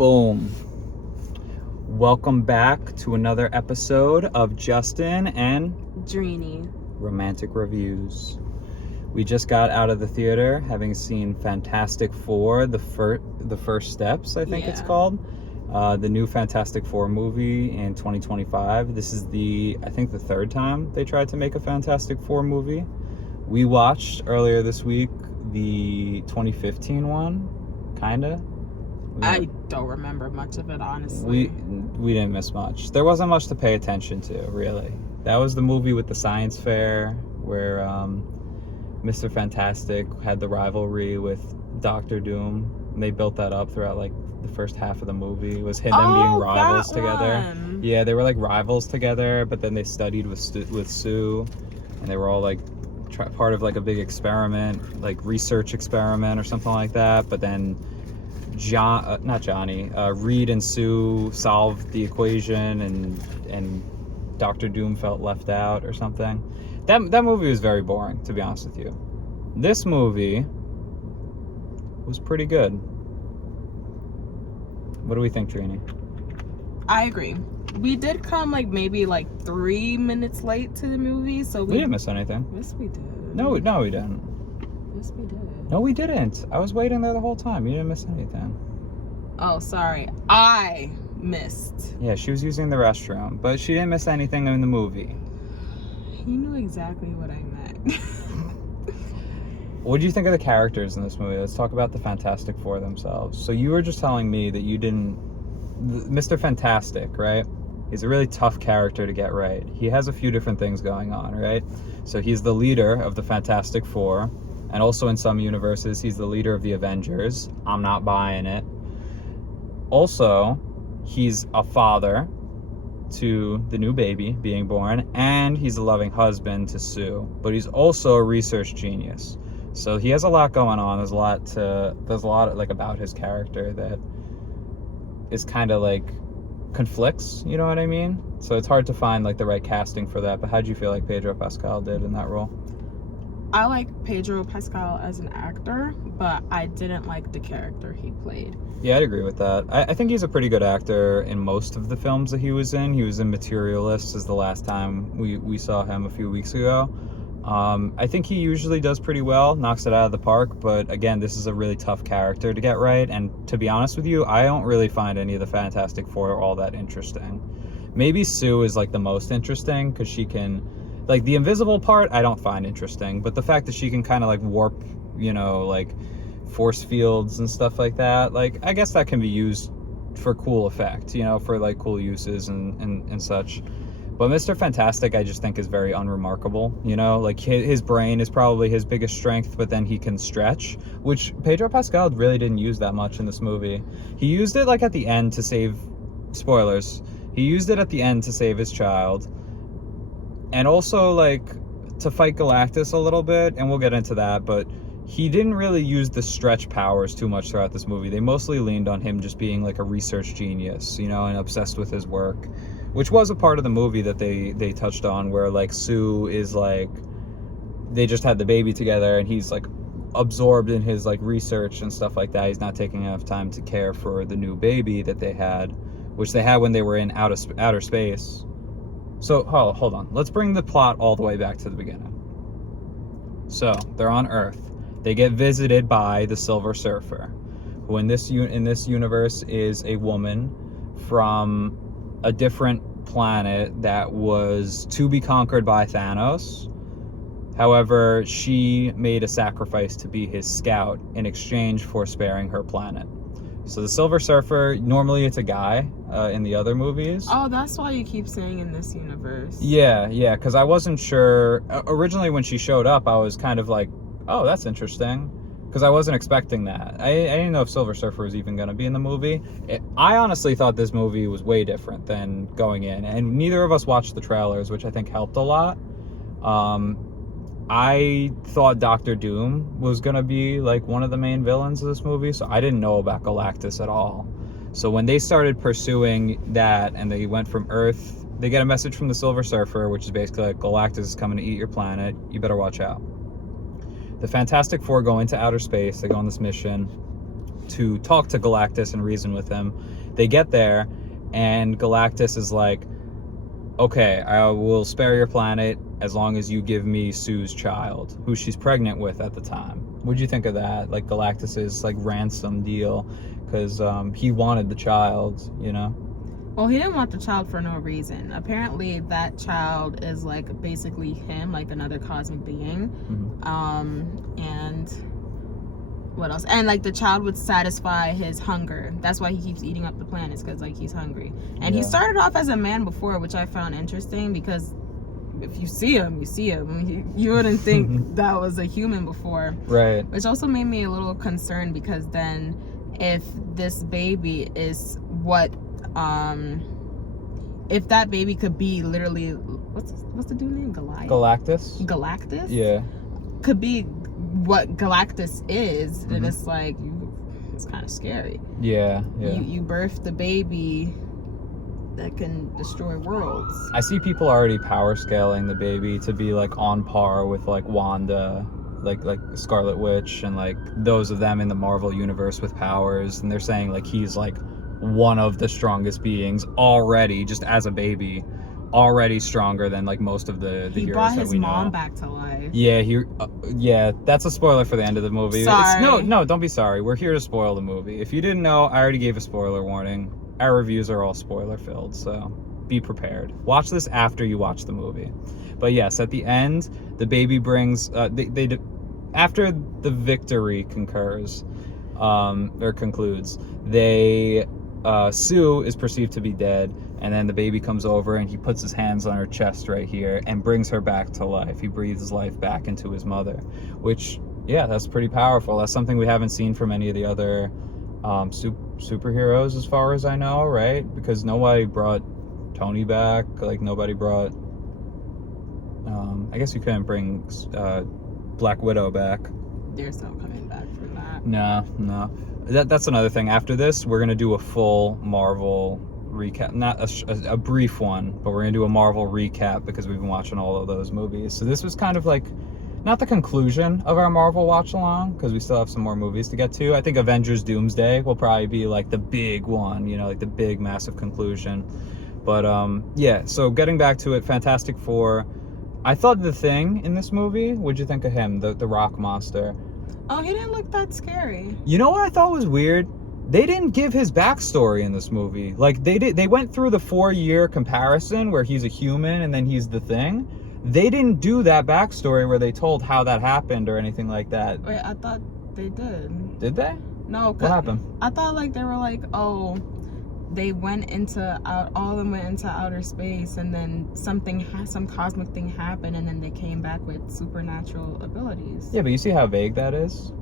Boom. Welcome back to another episode of Justin and Dreeny Romantic Reviews. We just got out of the theater having seen Fantastic Four, the first steps, I think it's called. The new Fantastic Four movie in 2025. This is the third time they tried to make a Fantastic Four movie. We watched earlier this week the 2015 one, kinda. I don't remember much of it, honestly. We didn't miss much. There wasn't much to pay attention to, really. That was the movie with the science fair where Mr. Fantastic had the rivalry with Dr. Doom. And they built that up throughout like the first half of the movie. It was them being rivals together. One. Yeah, they were like rivals together, but then they studied with Sue, and they were all like part of like a big experiment, like research experiment or something like that. But then Reed and Sue solved the equation, and Dr. Doom felt left out or something. That movie was very boring, to be honest with you. This movie was pretty good. What do we think, Dreeny? I agree. We did come maybe 3 minutes late to the movie, so we didn't miss anything. Yes, we did. No, we didn't. Yes, we did. No, we didn't. I was waiting there the whole time. You didn't miss anything. Oh, sorry. I missed. Yeah, she was using the restroom, but she didn't miss anything in the movie. You knew exactly what I meant. What do you think of the characters in this movie? Let's talk about the Fantastic Four themselves. So you were just telling me that you didn't... Mr. Fantastic, right? He's a really tough character to get right. He has a few different things going on, right? So he's the leader of the Fantastic Four, and also in some universes, he's the leader of the Avengers. I'm not buying it. Also, he's a father to the new baby being born, and he's a loving husband to Sue. But he's also a research genius. So he has a lot going on. There's a lot about his character that is kind of conflicts, you know what I mean? So it's hard to find the right casting for that. But how'd you feel like Pedro Pascal did in that role? I like Pedro Pascal as an actor, but I didn't like the character he played. Yeah, I'd agree with that. I think he's a pretty good actor in most of the films that he was in. He was in Materialist is the last time we saw him a few weeks ago. I think he usually does pretty well, knocks it out of the park, but again, this is a really tough character to get right, and to be honest with you, I don't really find any of the Fantastic Four all that interesting. Maybe Sue is the most interesting, because she can... the invisible part, I don't find interesting, but the fact that she can kind of warp, force fields and stuff like that, I guess that can be used for cool effect, for cool uses and such. But Mr. Fantastic, I just think, is very unremarkable, his brain is probably his biggest strength, but then he can stretch, which Pedro Pascal really didn't use that much in this movie. He used it at the end to save... Spoilers. He used it at the end to save his child. And also, to fight Galactus a little bit, and we'll get into that, but he didn't really use the stretch powers too much throughout this movie. They mostly leaned on him just being, a research genius, and obsessed with his work, which was a part of the movie that they touched on, where, Sue is, they just had the baby together, and he's, absorbed in his, research and stuff like that. He's not taking enough time to care for the new baby that they had, which they had when they were in outer space. So, hold on. Let's bring the plot all the way back to the beginning. So, they're on Earth. They get visited by the Silver Surfer, who in this universe is a woman from a different planet that was to be conquered by Thanos. However, she made a sacrifice to be his scout in exchange for sparing her planet. So the Silver Surfer, normally it's a guy in the other movies. Oh, that's why you keep saying in this universe. Yeah, because I wasn't sure. Originally when she showed up, I was kind of oh, that's interesting. Because I wasn't expecting that. I didn't know if Silver Surfer was even going to be in the movie. I honestly thought this movie was way different than going in. And neither of us watched the trailers, which I think helped a lot. I thought Dr. Doom was going to be one of the main villains of this movie, so I didn't know about Galactus at all. So when they started pursuing that and they went from Earth, they get a message from the Silver Surfer, which is basically Galactus is coming to eat your planet. You better watch out. The Fantastic Four go into outer space. They go on this mission. to talk to Galactus and reason with him. They get there, and Galactus is like, okay, I will spare your planet as long as you give me Sue's child, who she's pregnant with at the time. What'd you think of that? Like Galactus's like ransom deal, because he wanted the child, you know? Well, he didn't want the child for no reason. Apparently, that child is like basically him, like another cosmic being. And what else? And like the child would satisfy his hunger. That's why he keeps eating up the planets, because like he's hungry. And he started off as a man before, which I found interesting, because if you see him, you see him. You wouldn't think that was a human before. Right. Which also made me a little concerned, because then if this baby is what if that baby could be literally what's the dude name? Galactus? Galactus? Yeah. Could be what Galactus is, then it's like it's kind of scary. Yeah. You birth the baby that can destroy worlds. I see people already power scaling the baby to be like on par with like Wanda, like Scarlet Witch, and like those of them in the Marvel universe with powers, and they're saying like he's like one of the strongest beings already, just as a baby, already stronger than like most of the heroes that we know. He brought his mom back to life. Yeah, that's a spoiler for the end of the movie. Sorry. No, don't be sorry. We're here to spoil the movie. If you didn't know, I already gave a spoiler warning. Our reviews are all spoiler filled, so be prepared. Watch this after you watch the movie. But yes, at the end, the baby brings after the victory concurs or concludes, Sue is perceived to be dead, and then the baby comes over and he puts his hands on her chest right here and brings her back to life. He breathes life back into his mother, which, yeah, that's pretty powerful. That's something we haven't seen from any of the other superheroes as far as I know, right? Because nobody brought Tony back. Like, nobody brought I guess you couldn't bring Black Widow back. There's no coming back for that. No. That's another thing. After this, we're gonna do a full Marvel recap, not a brief one, but we're gonna do a Marvel recap because we've been watching all of those movies. So this was kind of like not the conclusion of our Marvel watch along, because we still have some more movies to get to. I think Avengers Doomsday will probably be like the big one, you know, like the big massive conclusion. But yeah, so getting back to it, Fantastic Four. I thought the Thing in this movie, what'd you think of him, the rock monster? Oh, he didn't look that scary. You know what I thought was weird? They didn't give his backstory in this movie. Like, they went through the 4-year comparison where he's a human and then he's the Thing. They didn't do that backstory where they told how that happened or anything like that. Wait, I thought they did. Did they? No. What happened? I thought like they were like, oh, they went into all of them went into outer space, and then some cosmic thing happened, and then they came back with supernatural abilities. Yeah, but you see how vague that is?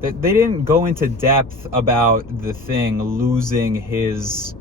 They didn't go into depth about the Thing losing his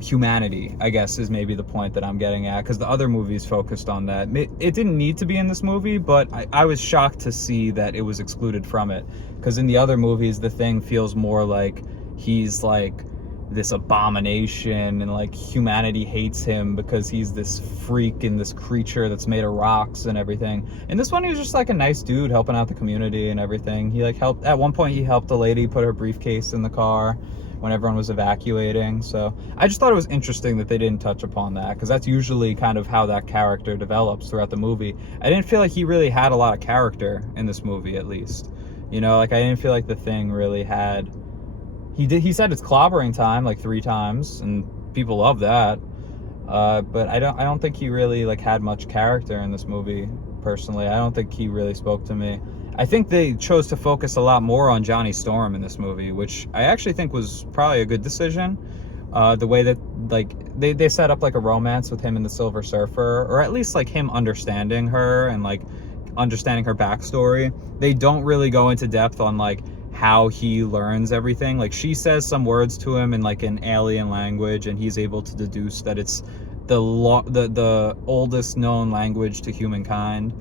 humanity, I guess, is maybe the point that I'm getting at, because the other movies focused on that. It didn't need to be in this movie, but I was shocked to see that it was excluded from it, because in the other movies, the Thing feels more like he's like this abomination, and like humanity hates him because he's this freak and this creature that's made of rocks and everything. And this one, he was just like a nice dude helping out the community and everything. He like helped, at one point he helped a lady put her briefcase in the car when everyone was evacuating. So I just thought it was interesting that they didn't touch upon that, because that's usually kind of how that character develops throughout the movie. I didn't feel like he really had a lot of character in this movie, at least. You know, like I didn't feel like the Thing really had. He said it's clobbering time like 3 times, and people love that. But I don't think he really like had much character in this movie. Personally, I don't think he really spoke to me. I think they chose to focus a lot more on Johnny Storm in this movie, which I actually think was probably a good decision. The way that like they set up like a romance with him and the Silver Surfer, or at least like him understanding her and like understanding her backstory. They don't really go into depth on like how he learns everything. Like, she says some words to him in like an alien language, and he's able to deduce that it's the oldest known language to humankind,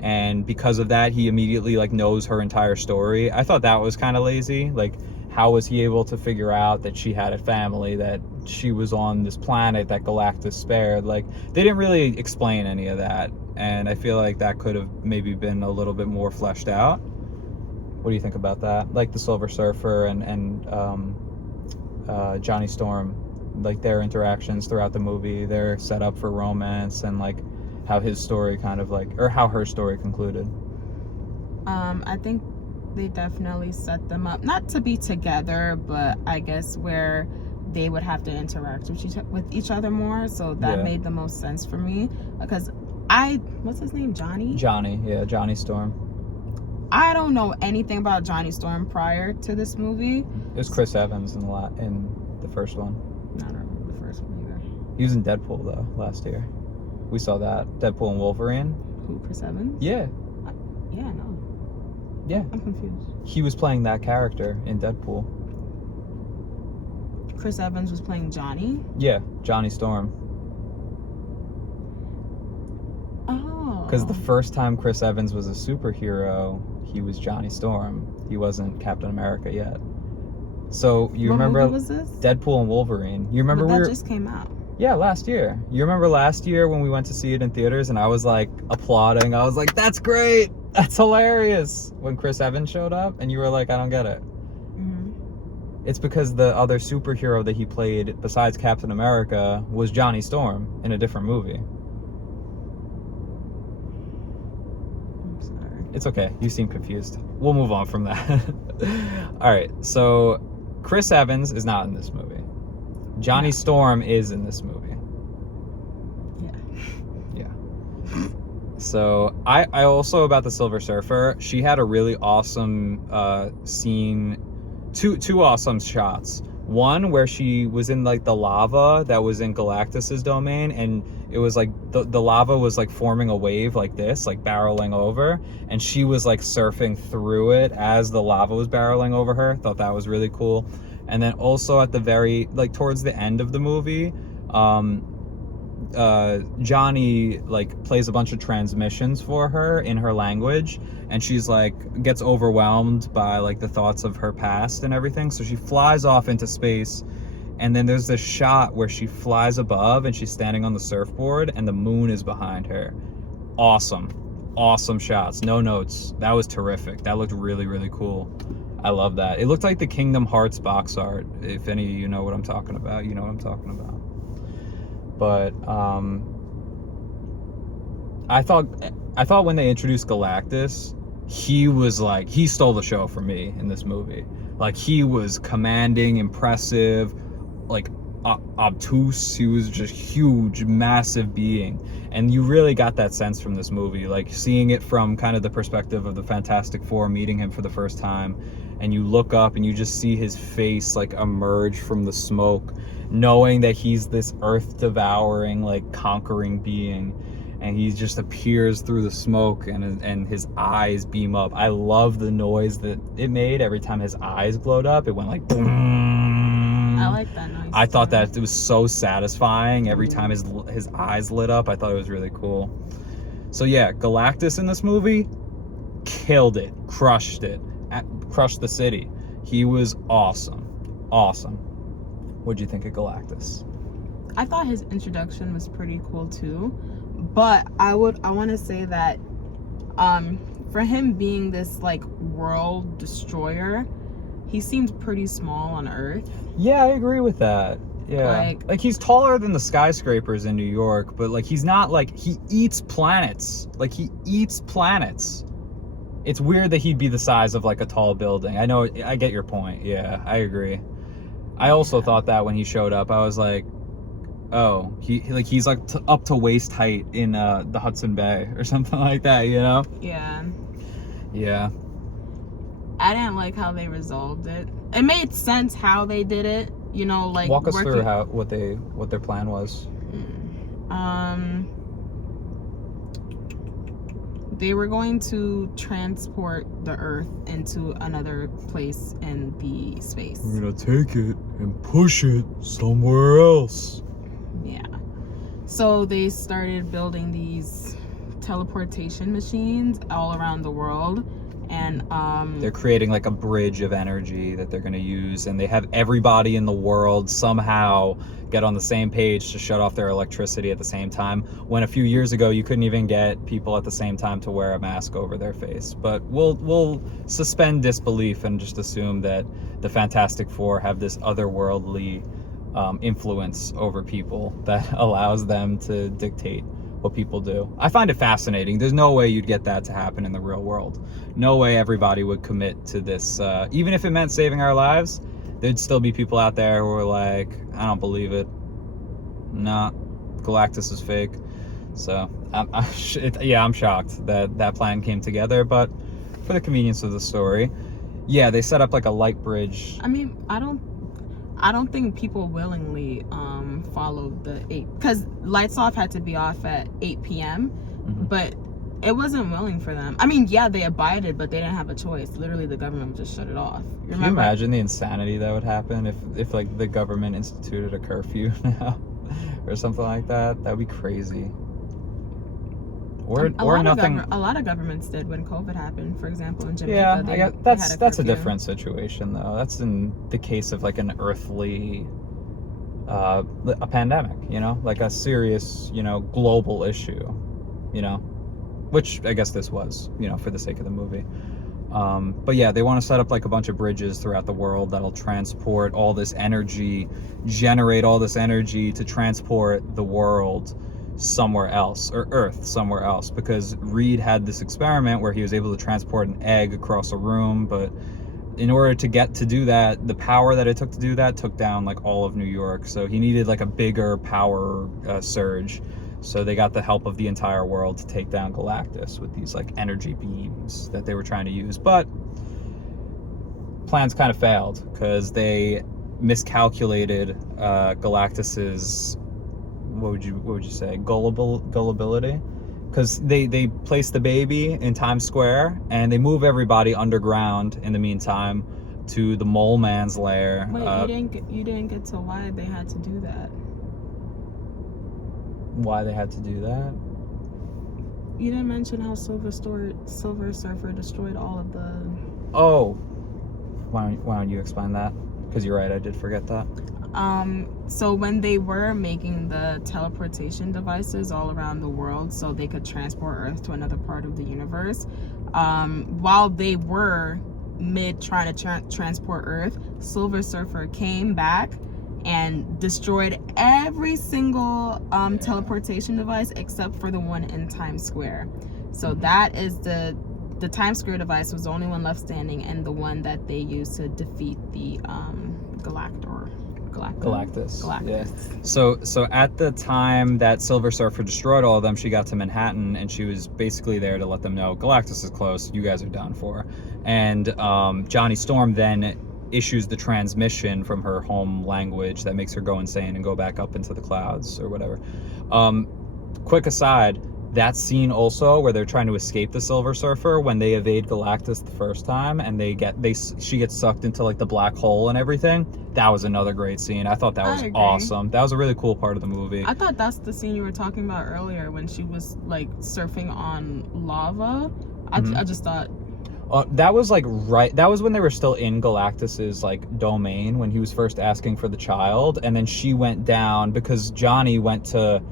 and because of that he immediately like knows her entire story. I thought that was kind of lazy. Like, how was he able to figure out that she had a family, that she was on this planet that Galactus spared? Like, they didn't really explain any of that, and I feel like that could have maybe been a little bit more fleshed out. What do you think about that? Like the Silver Surfer and Johnny Storm, like their interactions throughout the movie, they're set up for romance, and like how his story kind of like, or how her story concluded. I think they definitely set them up not to be together, but I guess where they would have to interact with each other more. So that made the most sense for me, because what's his name, Johnny? Johnny Storm. I don't know anything about Johnny Storm prior to this movie. It was Chris Evans in the first one. I don't remember the first one either. He was in Deadpool though last year. We saw that Deadpool and Wolverine. Who, Chris Evans? Yeah. Yeah, no. Yeah. I'm confused. He was playing that character in Deadpool. Chris Evans was playing Johnny? Yeah, Johnny Storm. Oh. Because the first time Chris Evans was a superhero, he was Johnny Storm. He wasn't Captain America yet. So you What remember movie was this? Deadpool and Wolverine? You remember But that just came out. Yeah, last year. You remember last year when we went to see it in theaters and I was like applauding. I was like, that's great. That's hilarious. When Chris Evans showed up and you were like, I don't get it. Mm-hmm. It's because the other superhero that he played besides Captain America was Johnny Storm in a different movie. I'm sorry. It's okay. You seem confused. We'll move on from that. All right. So Chris Evans is not in this movie. Johnny Storm is in this movie. Yeah. So I also, about the Silver Surfer, she had a really awesome scene, two awesome shots. One where she was in like the lava that was in Galactus's domain, and it was like the lava was like forming a wave like this, like barreling over, and she was like surfing through it as the lava was barreling over her. Thought that was really cool. And then also at the very, like towards the end of the movie, Johnny like plays a bunch of transmissions for her in her language, and she's like gets overwhelmed by like the thoughts of her past and everything, so she flies off into space. And then there's this shot where she flies above and she's standing on the surfboard and the moon is behind her. Awesome shots. No notes. That was terrific. That looked really, really cool. I love that. It looked like the Kingdom Hearts box art. If any of you know what I'm talking about, you know what I'm talking about. But I thought when they introduced Galactus, he stole the show for me in this movie. Like, he was commanding, impressive, like obtuse. He was just huge, massive being, and you really got that sense from this movie, like seeing it from kind of the perspective of the Fantastic Four meeting him for the first time, and you look up and you just see his face like emerge from the smoke, knowing that he's this earth devouring, like conquering being, and he just appears through the smoke, and his eyes beam up. I love the noise that it made every time his eyes glowed up. It went like boom. I like that noise. I thought that it was so satisfying every time his eyes lit up. I thought it was really cool. So yeah, Galactus in this movie killed it, crushed the city. He was awesome. What'd you think of Galactus? I thought his introduction was pretty cool too, but I want to say that for him being this like world destroyer, he seems pretty small on Earth. Yeah, I agree with that. Yeah, like he's taller than the skyscrapers in New York, but like he's not, like, he eats planets. It's weird that he'd be the size of like a tall building. I know, I get your point. Yeah, I agree. I also thought that when he showed up, I was like, oh, he's like up to waist height in the Hudson Bay or something like that, you know? Yeah. I didn't like how they resolved it. It made sense how they did it, you know, like walk us through what their plan was. They were going to transport the Earth into another place in the space. We're gonna take it and push it somewhere else. Yeah. So they started building these teleportation machines all around the world, And they're creating like a bridge of energy that they're going to use, and they have everybody in the world somehow get on the same page to shut off their electricity at the same time, when a few years ago you couldn't even get people at the same time to wear a mask over their face. But we'll suspend disbelief and just assume that the Fantastic Four have this otherworldly influence over people that allows them to dictate what people do. I find it fascinating. There's no way you'd get that to happen in the real world. No way everybody would commit to this. Even if it meant saving our lives, there'd still be people out there who are like, I don't believe it. Nah, Galactus is fake. So, I'm shocked that that plan came together. But for the convenience of the story, yeah, they set up like a light bridge. I mean, I don't think people willingly followed the 8, because lights off had to be off at 8 p.m. But it wasn't willing for them. I mean, yeah, they abided, but they didn't have a choice. Literally, the government would just shut it off. Can you imagine the insanity that would happen if like the government instituted a curfew now or something like that? That would be crazy. Or nothing. A lot of governments did when COVID happened. For example, in Jamaica, Yeah, they that's had a different situation though. That's in the case of like an earthly, a pandemic. You know, like a serious, global issue. Which I guess this was, for the sake of the movie. But yeah, they want to set up like a bunch of bridges throughout the world that'll transport all this energy, generate all this energy to transport the world somewhere else, or Earth somewhere else, because Reed had this experiment where he was able to transport an egg across a room, but in order to do that, the power that it took to do that took down like all of New York, so he needed like a bigger power surge. So they got the help of the entire world to take down Galactus with these like energy beams that they were trying to use. But plans kind of failed because they miscalculated Galactus's, what would you say, gullibility? Because they place the baby in Times Square and they move everybody underground in the meantime to the Mole Man's lair. Wait, you didn't get to why they had to do that. Why they had to do that? You didn't mention how Silver Surfer destroyed all of the... Oh, why don't you explain that? Because you're right, I did forget that. So when they were making the teleportation devices all around the world so they could transport Earth to another part of the universe, while they were mid trying to transport Earth, Silver Surfer came back and destroyed every single teleportation device except for the one in Times Square. So that is the Times Square device was the only one left standing, and the one that they used to defeat the Galactus. Yeah. So at the time that Silver Surfer destroyed all of them, she got to Manhattan and she was basically there to let them know Galactus is close, you guys are done for. And Johnny Storm then issues the transmission from her home language that makes her go insane and go back up into the clouds or whatever. Quick aside, that scene also where they're trying to escape the Silver Surfer, when they evade Galactus the first time and she gets sucked into like the black hole and everything, that was another great scene. I thought that was awesome. That was a really cool part of the movie. I thought that's the scene you were talking about earlier when she was like surfing on lava. I just thought that was like that was when they were still in Galactus's like domain, when he was first asking for the child, and then she went down because Johnny went to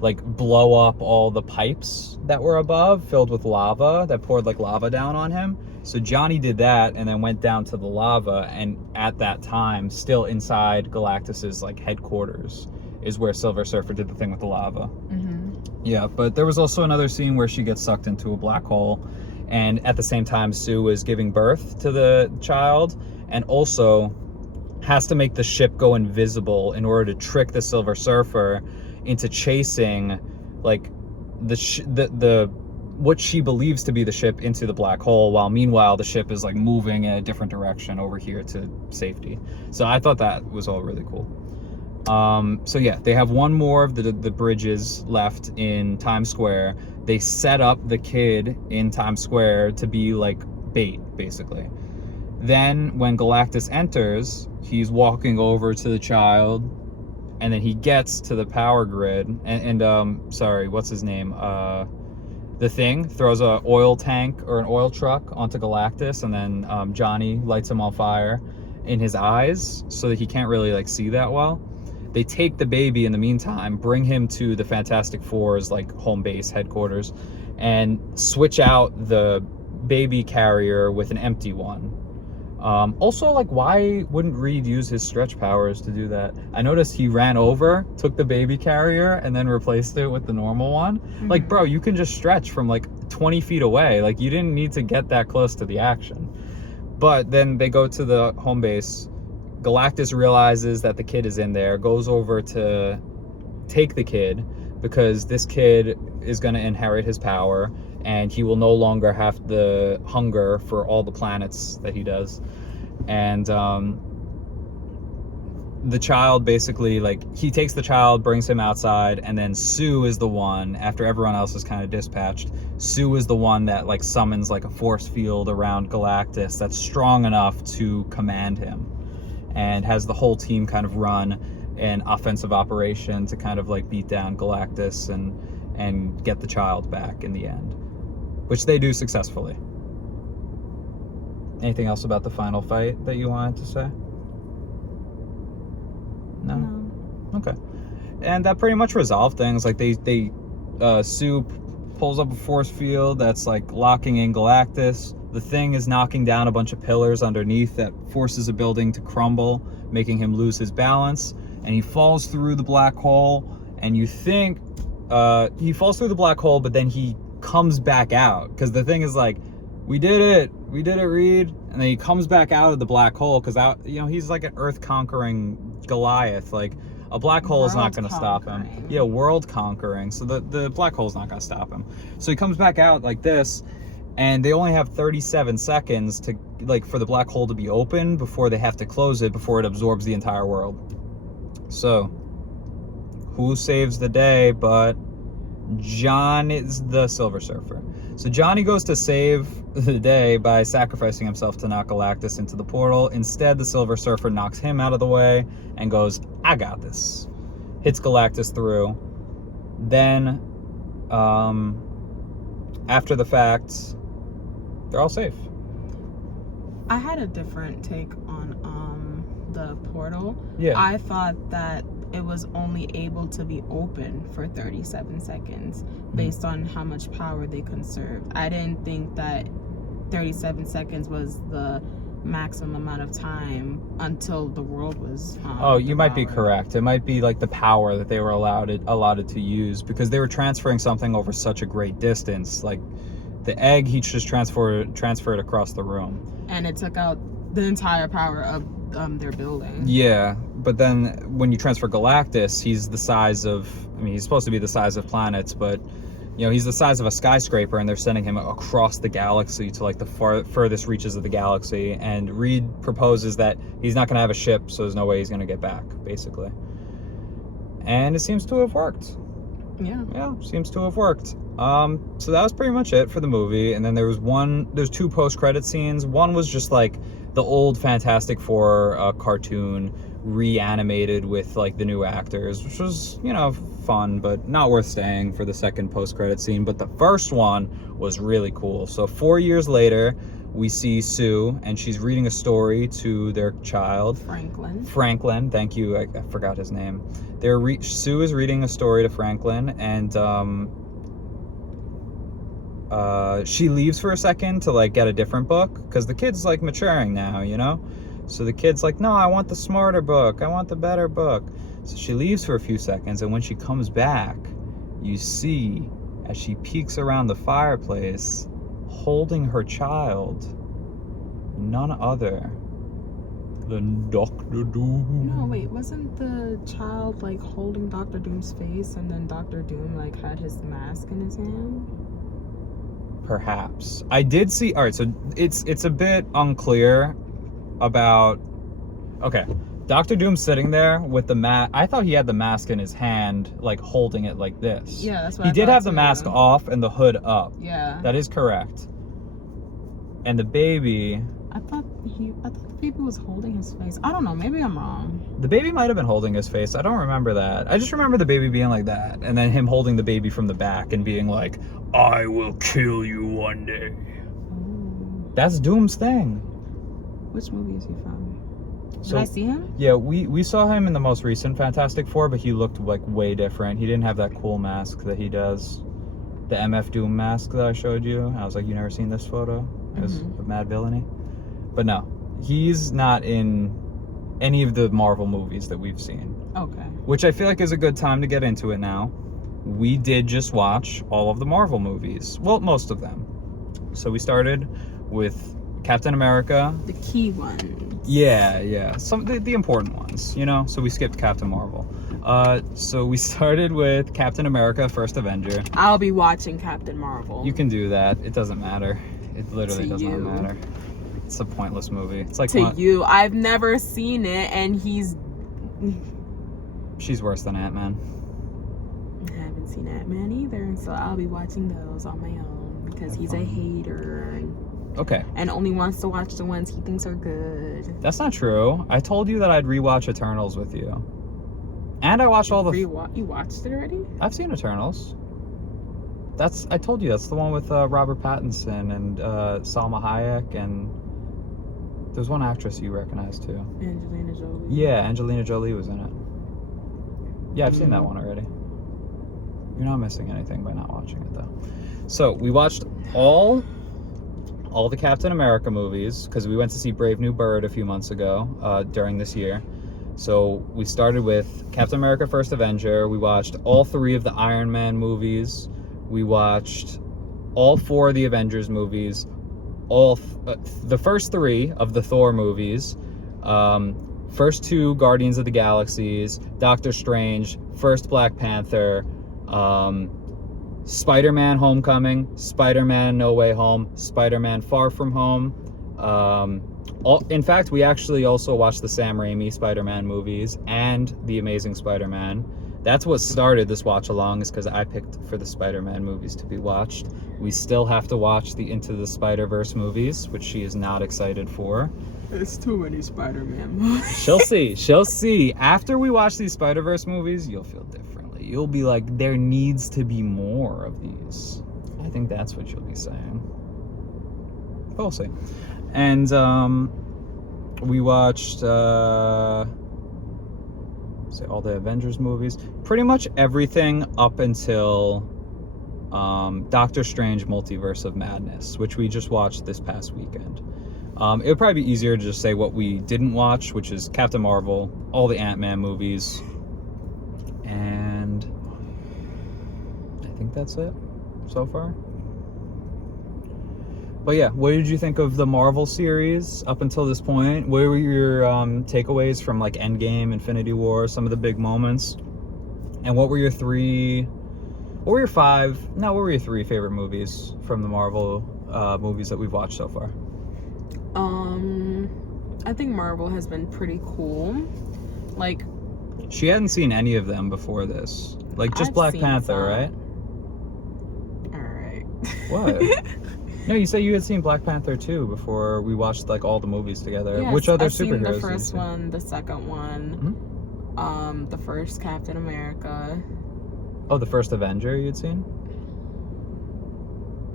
like blow up all the pipes that were above filled with lava that poured like lava down on him. So Johnny did that and then went down to the lava, and at that time still inside Galactus's like headquarters is where Silver Surfer did the thing with the lava. Yeah, but there was also another scene where she gets sucked into a black hole, and at the same time Sue is giving birth to the child and also has to make the ship go invisible in order to trick the Silver Surfer into chasing like the what she believes to be the ship into the black hole, while meanwhile the ship is like moving in a different direction over here to safety. So I thought that was all really cool. So yeah, they have one more of the bridges left in Times Square. They set up the kid in Times Square to be like bait, basically. Then when Galactus enters, he's walking over to the child, and then he gets to the power grid, and sorry, what's his name? the Thing throws a oil tank or an oil truck onto Galactus, and then Johnny lights him on fire in his eyes so that he can't really like see that well. They take the baby in the meantime, bring him to the Fantastic Four's like home base headquarters, and switch out the baby carrier with an empty one. Also, like, why wouldn't Reed use his stretch powers to do that? I noticed he ran over, took the baby carrier, and then replaced it with the normal one. Mm-hmm. Like, bro, you can just stretch from like 20 feet away. Like, you didn't need to get that close to the action. But then they go to the home base. Galactus realizes that the kid is in there, goes over to take the kid because this kid is going to inherit his power, and he will no longer have the hunger for all the planets that he does. And the child basically, like, he takes the child, brings him outside, and then Sue is the one, after everyone else is kind of dispatched, Sue is the one that like summons like a force field around Galactus that's strong enough to command him, and has the whole team kind of run an offensive operation to kind of like beat down Galactus and get the child back in the end, which they do successfully. Anything else about the final fight that you wanted to say? No? Okay. And that pretty much resolved things. Like Sue pulls up a force field that's like locking in Galactus. The Thing is knocking down a bunch of pillars underneath that forces a building to crumble, making him lose his balance. And he falls through the black hole. And you think he falls through the black hole, but then he comes back out. Because the Thing is like, we did it, Reed. And then he comes back out of the black hole because he's like an earth-conquering Goliath. Like, a black hole is not going to stop him. Yeah, world conquering. So the black hole is not going to stop him. So he comes back out like this, and they only have 37 seconds to for the black hole to be open before they have to close it before it absorbs the entire world. So who saves the day but John is the Silver Surfer. So Johnny goes to save the day by sacrificing himself to knock Galactus into the portal. Instead, the Silver Surfer knocks him out of the way and goes, I got this. Hits Galactus through. Then, after the fact, they're all safe. I had a different take on the portal. Yeah. I thought that it was only able to be open for 37 seconds based on how much power they conserved. I didn't think that 37 seconds was the maximum amount of time until the world was you might be correct. It might be like the power that they were allotted to use, because they were transferring something over such a great distance. Like the egg, he just transferred across the room, and it took out the entire power of their building. Yeah, but then when you transfer Galactus, he's the size of, he's supposed to be the size of planets, but he's the size of a skyscraper, and they're sending him across the galaxy to like the furthest reaches of the galaxy. And Reed proposes that he's not going to have a ship, so there's no way he's going to get back, basically. And it seems to have worked. Yeah, seems to have worked. So that was pretty much it for the movie. And then there's two post-credit scenes. One was just like the old Fantastic Four cartoon reanimated with like the new actors, which was fun but not worth staying for the second post-credit scene. But the first one was really cool. So 4 years later, we see Sue, and she's reading a story to their child Franklin. Thank you, I forgot his name. Sue is reading a story to Franklin, and she leaves for a second to like get a different book because the kid's like maturing now, so the kid's like, no, I want the smarter book, I want the better book. So she leaves for a few seconds, and when she comes back, you see as she peeks around the fireplace holding her child, none other than Dr. Doom. No, wait, wasn't the child like holding Dr. Doom's face, and then Dr. Doom like had his mask in his hand? Perhaps. I did see. All right, so it's a bit unclear about. Okay, Dr. Doom's sitting there with the mask. I thought he had the mask in his hand, like holding it like this. Yeah, that's what he did have the mask off and the hood up. Yeah, that is correct. And the baby. I thought the baby was holding his face. I don't know. Maybe I'm wrong. The baby might have been holding his face. I don't remember that. I just remember the baby being like that, and then him holding the baby from the back and being like, "I will kill you one day." Oh. That's Doom's thing. Which movie is he from? Did So, I see him? Yeah, we saw him in the most recent Fantastic Four, but he looked like way different. He didn't have that cool mask that he does. The MF Doom mask that I showed you. I was like, you never seen this photo? It was of Mad Villainy. But no, he's not in any of the Marvel movies that we've seen. Okay. Which I feel like is a good time to get into it now. We did just watch all of the Marvel movies. Well, most of them. So we started with Captain America. The key ones. Yeah. Some the important ones, you know? So we skipped Captain Marvel. So we started with Captain America, First Avenger. I'll be watching Captain Marvel. You can do that. It doesn't matter. It literally does not you. matter. It's a pointless movie. It's like To you. I've never seen it, and she's worse than Ant-Man. I haven't seen Ant-Man either, so I'll be watching those on my own because he's a hater Okay. and only wants to watch the ones he thinks are good. That's not true. I told you that I'd rewatch Eternals with you. And I watched all the... You watched it already? I've seen Eternals. I told you, that's the one with Robert Pattinson and Salma Hayek, and there's one actress you recognize too. Angelina Jolie. Yeah, Angelina Jolie was in it. Yeah, I've seen that one already. You're not missing anything by not watching it though. So we watched all the Captain America movies because we went to see Brave New Bird a few months ago during this year. So we started with Captain America First Avenger. We watched all 3 of the Iron Man movies. We watched all 4 of the Avengers movies. The first 3 of the Thor movies. First 2 Guardians of the Galaxies. Doctor Strange. First Black Panther. Spider-Man Homecoming. Spider-Man No Way Home. Spider-Man Far From Home. In fact, we actually also watched the Sam Raimi Spider-Man movies and The Amazing Spider-Man. That's what started this watch-along, is because I picked for the Spider-Man movies to be watched. We still have to watch the Into the Spider-Verse movies, which she is not excited for. There's too many Spider-Man movies. She'll see. After we watch these Spider-Verse movies, you'll feel differently. You'll be like, there needs to be more of these. I think that's what you'll be saying. We'll see. And we watched all the Avengers movies, pretty much everything up until Doctor Strange Multiverse of Madness, which we just watched this past weekend. It would probably be easier to just say what we didn't watch, which is Captain Marvel, all the Ant-Man movies, and I think that's it so far. But yeah, what did you think of the Marvel series up until this point? What were your takeaways from like Endgame, Infinity War, some of the big moments? And what were your 3 favorite movies from the Marvel movies that we've watched so far? I think Marvel has been pretty cool. Like, she hadn't seen any of them before this. Like just I've Black seen Panther, right? Alright. What? No, you said you had seen Black Panther too before we watched like all the movies together. Yes, Which other I've seen superheroes? the first one, the second one, the first Captain America. Oh, the first Avenger you'd seen?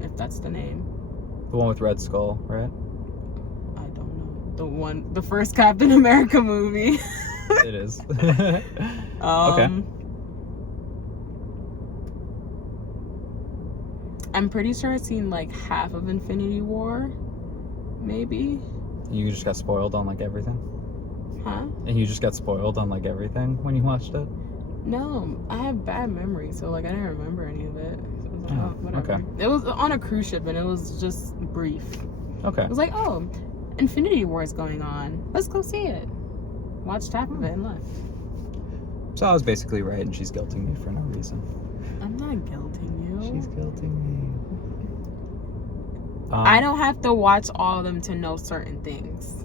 If that's the name. The one with Red Skull, right? I don't know. The first Captain America movie. It is. Okay. I'm pretty sure I've seen like half of Infinity War, maybe. You just got spoiled on like everything? Huh? And you just got spoiled on like everything when you watched it? No, I have bad memory, so like I didn't remember any of it. So it was like, Oh, whatever. okay. It was on a cruise ship and it was just brief. Okay. It was like, oh, Infinity War is going on. Let's go see it. Watched half of it and left. So I was basically right and she's guilting me for no reason. I'm not guilting you. She's guilting me. I don't have to watch all of them to know certain things.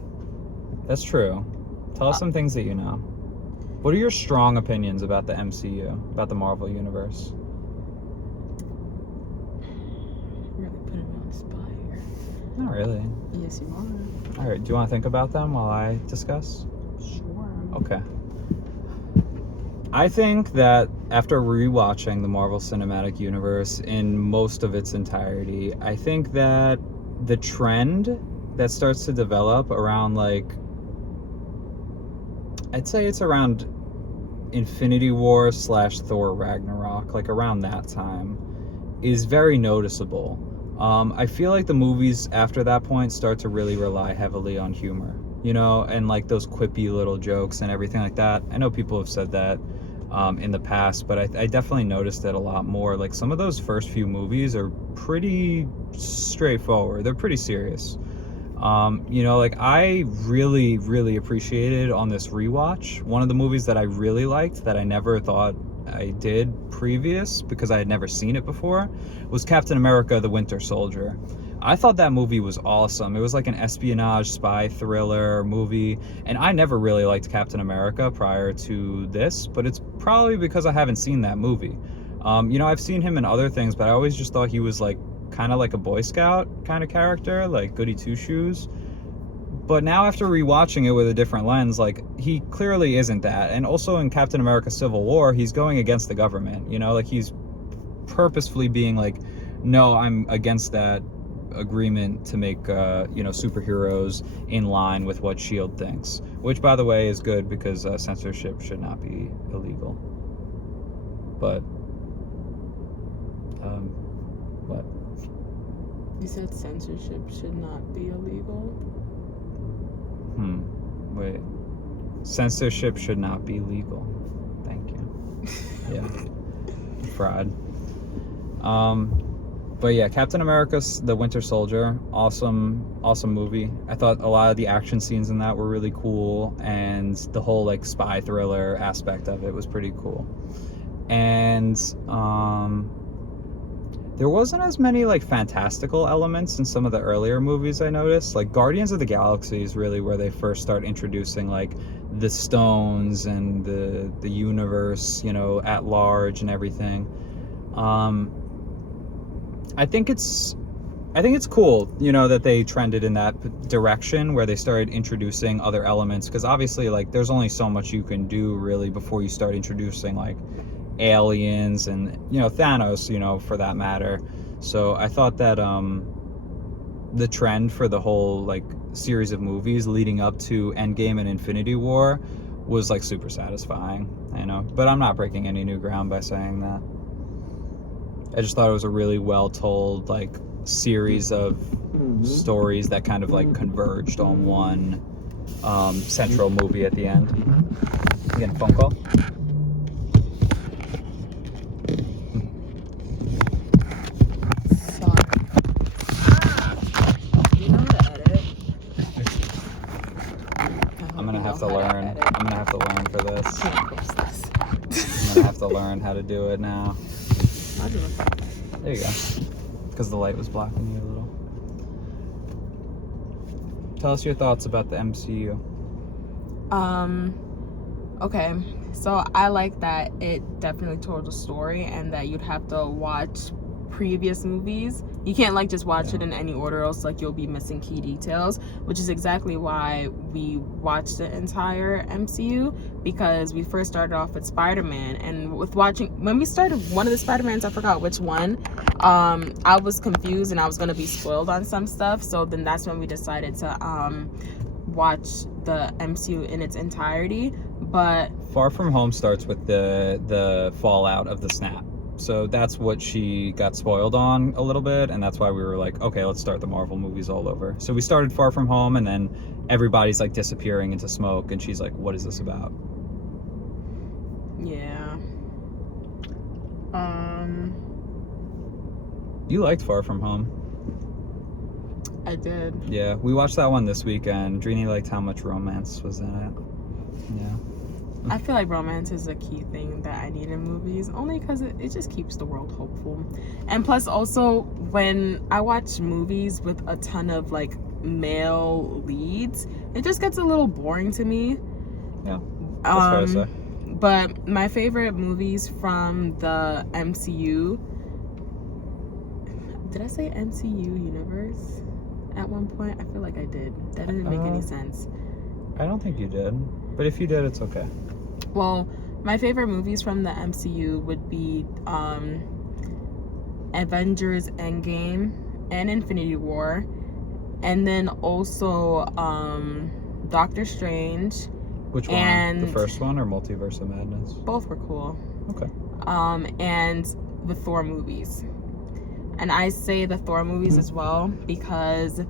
That's true. Tell us some things that you know. What are your strong opinions about the MCU, about the Marvel Universe? Really putting me on the spot here. Not really. Yes, you are. All right, do you want to think about them while I discuss? Sure. Okay. I think that after rewatching the Marvel Cinematic Universe in most of its entirety, I think that the trend that starts to develop around, like, I'd say it's around Infinity War / Thor Ragnarok, like around that time, is very noticeable. I feel like the movies after that point start to really rely heavily on humor, and like those quippy little jokes and everything like that. I know people have said that in the past, but I definitely noticed it a lot more. Like some of those first few movies are pretty straightforward. They're pretty serious. Like I really, really appreciated on this rewatch, one of the movies that I really liked that I never thought I did previous because I had never seen it before was Captain America: The Winter Soldier. I thought that movie was awesome. It was like an espionage spy thriller movie, and I never really liked Captain America prior to this, but it's probably because I haven't seen that movie. I've seen him in other things, but I always just thought he was like kind of like a Boy Scout kind of character, like goody two shoes. But now after rewatching it with a different lens, like he clearly isn't that. And also in Captain America: Civil War, he's going against the government, like he's purposefully being like, no, I'm against that agreement to make superheroes in line with what SHIELD thinks, which by the way is good because censorship should not be illegal. But what? You said censorship should not be illegal? Wait. Censorship should not be legal. Thank you. Yeah. Fraud. But yeah, Captain America: The Winter Soldier, awesome movie. I thought a lot of the action scenes in that were really cool, and the whole like spy thriller aspect of it was pretty cool. And there wasn't as many like fantastical elements in some of the earlier movies I noticed. Like Guardians of the Galaxy is really where they first start introducing like the stones and the universe, at large and everything. I think it's cool, that they trended in that direction where they started introducing other elements, because obviously like there's only so much you can do really before you start introducing like aliens and Thanos, for that matter. So I thought that the trend for the whole like series of movies leading up to Endgame and Infinity War was like super satisfying, but I'm not breaking any new ground by saying that. I just thought it was a really well told like series of stories that kind of like converged on one central movie at the end. You getting a phone call? I'm gonna have to learn for this. I'm gonna have to learn how to do it now. There you go. Because the light was blocking you a little. Tell us your thoughts about the MCU. Okay. So I like that it definitely told a story, and that you'd have to watch previous movies. You can't like just watch it in any order, else like you'll be missing key details, which is exactly why we watched the entire MCU, because we first started off with Spider-Man, and when we started one of the Spider-Mans, I forgot which one, I was confused and I was going to be spoiled on some stuff, so then that's when we decided to watch the MCU in its entirety. But Far From Home starts with the fallout of the snap. So that's what she got spoiled on a little bit, and that's why we were like, okay, let's start the Marvel movies all over. So we started Far From Home, and then everybody's like disappearing into smoke, and she's like, what is this about? Yeah. You liked Far From Home. I did. Yeah, we watched that one this weekend. Dreeny liked how much romance was in it. Yeah. I feel like romance is a key thing that I need in movies, only because it just keeps the world hopeful. And plus also, when I watch movies with a ton of like male leads, it just gets a little boring to me. Yeah, that's fair to say. But my favorite movies from the MCU, did I say MCU universe? at one point? I feel like I did. That didn't make any sense. I don't think you did. But if you did, it's okay. Well, my favorite movies from the MCU would be Avengers Endgame and Infinity War. And then also Doctor Strange. Which one? And The first one or Multiverse of Madness? both were cool. Okay. And the Thor movies. And I say the Thor movies as well because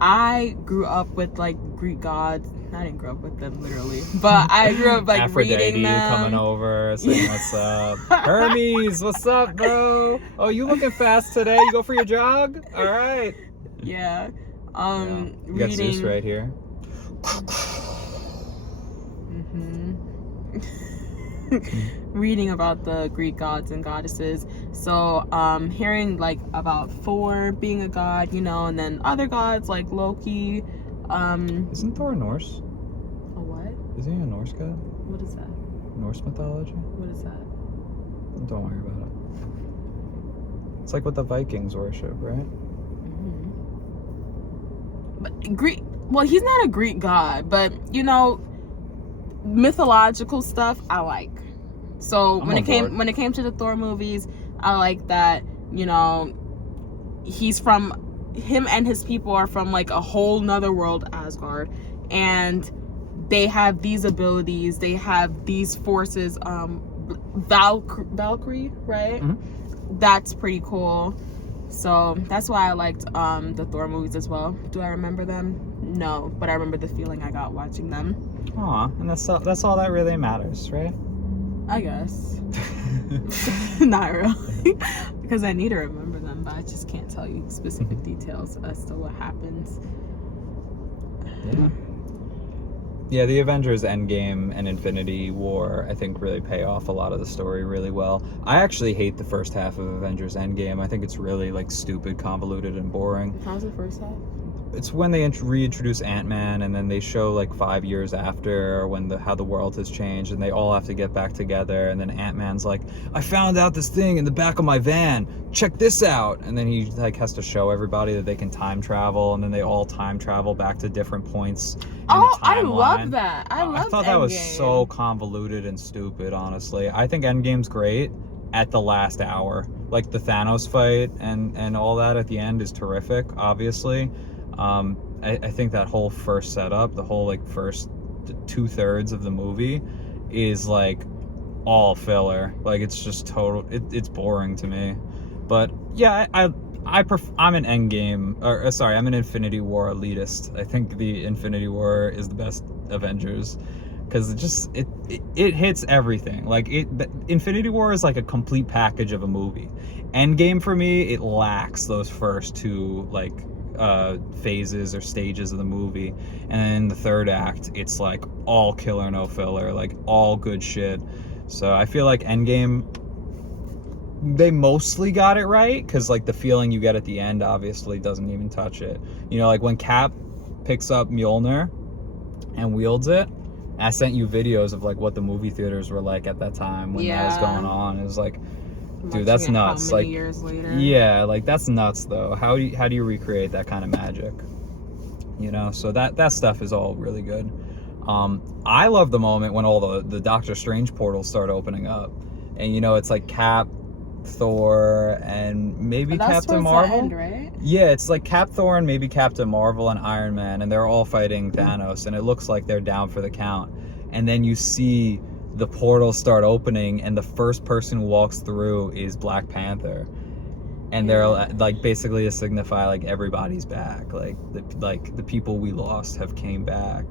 I grew up with like Greek gods. I didn't grow up with them literally, but I grew up like Aphrodite reading them. coming over saying what's up. Hermes, what's up, bro? Oh, you looking fast today? You go for your jog? All right. Yeah. You got Zeus right here. Reading about the Greek gods and goddesses. So hearing like about Thor being a god, you know, and then other gods like Loki. Isn't Thor Norse? A what? Isn't he a Norse god? What is that? Norse mythology? What is that? Don't worry about it. It's like what the Vikings worship, right? But Greek, well, he's not a Greek god, but you know, mythological stuff I like. So when it came to the Thor movies, I like that, you know, him and his people are from like a whole nother world, Asgard, and they have these abilities, they have these forces, Valkyrie, right? That's pretty cool. So that's why I liked the Thor movies as well. Do I remember them? No, but I remember the feeling I got watching them. Aw, and that's all that really matters, right? I guess. Not really. Because I need to remember them, but I just can't tell you specific details as to what happens. Yeah, the Avengers Endgame and Infinity War, I think, really pay off a lot of the story really well. I actually hate the first half of Avengers Endgame. I think it's really, like, stupid, convoluted, and boring. How's the first half? It's when they reintroduce Ant-Man, and then they show, like, 5 years after how the world has changed, and they all have to get back together, and then Ant-Man's like, I found out this thing in the back of my van. Check this out. And then he, like, has to show everybody that they can time travel, and then they all time travel back to different points in the timeline. I love that. I thought that was so convoluted and stupid, honestly. I think Endgame's great at the last hour. Like, the Thanos fight and all that at the end is terrific, obviously. I think that whole first setup, the whole like first 2/3 of the movie is like all filler. Like it's just total, it's boring to me. But yeah, I'm an I'm an Infinity War elitist. I think the Infinity War is the best Avengers because it hits everything. Like Infinity War is like a complete package of a movie. Endgame for me, it lacks those first two like phases or stages of the movie, and then in the third act it's like all killer no filler, like all good shit. So I feel like Endgame, they mostly got it right because like the feeling you get at the end obviously doesn't even touch it. You know, like when Cap picks up Mjolnir and wields it, I sent you videos of like what the movie theaters were like at that time when that was going on. It was like, dude, that's nuts. How many like years later? Yeah, like that's nuts though. How do you recreate that kind of magic? You know, so that stuff is all really good. I love the moment when all the Doctor Strange portals start opening up, and you know it's like Cap, Thor, and maybe Captain Marvel. The end, right? Yeah, it's like Cap, Thor, and maybe Captain Marvel and Iron Man, and they're all fighting Thanos, and it looks like they're down for the count. And then you see the portals start opening, and the first person who walks through is Black Panther, and they're like basically to signify like everybody's back, like the people we lost have came back,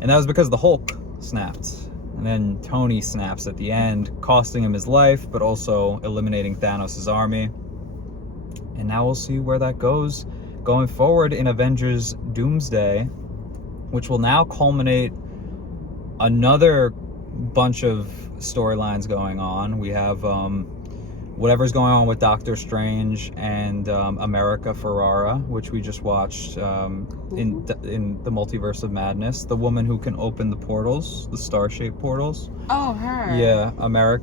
and that was because the Hulk snapped, and then Tony snaps at the end, costing him his life, but also eliminating Thanos' army. And now we'll see where that goes going forward in Avengers Doomsday, which will now culminate another bunch of storylines going on. We have whatever's going on with Doctor Strange and America Ferrera, which we just watched in the Multiverse of Madness. The woman who can open the portals, the star-shaped portals. Oh, her. Yeah, America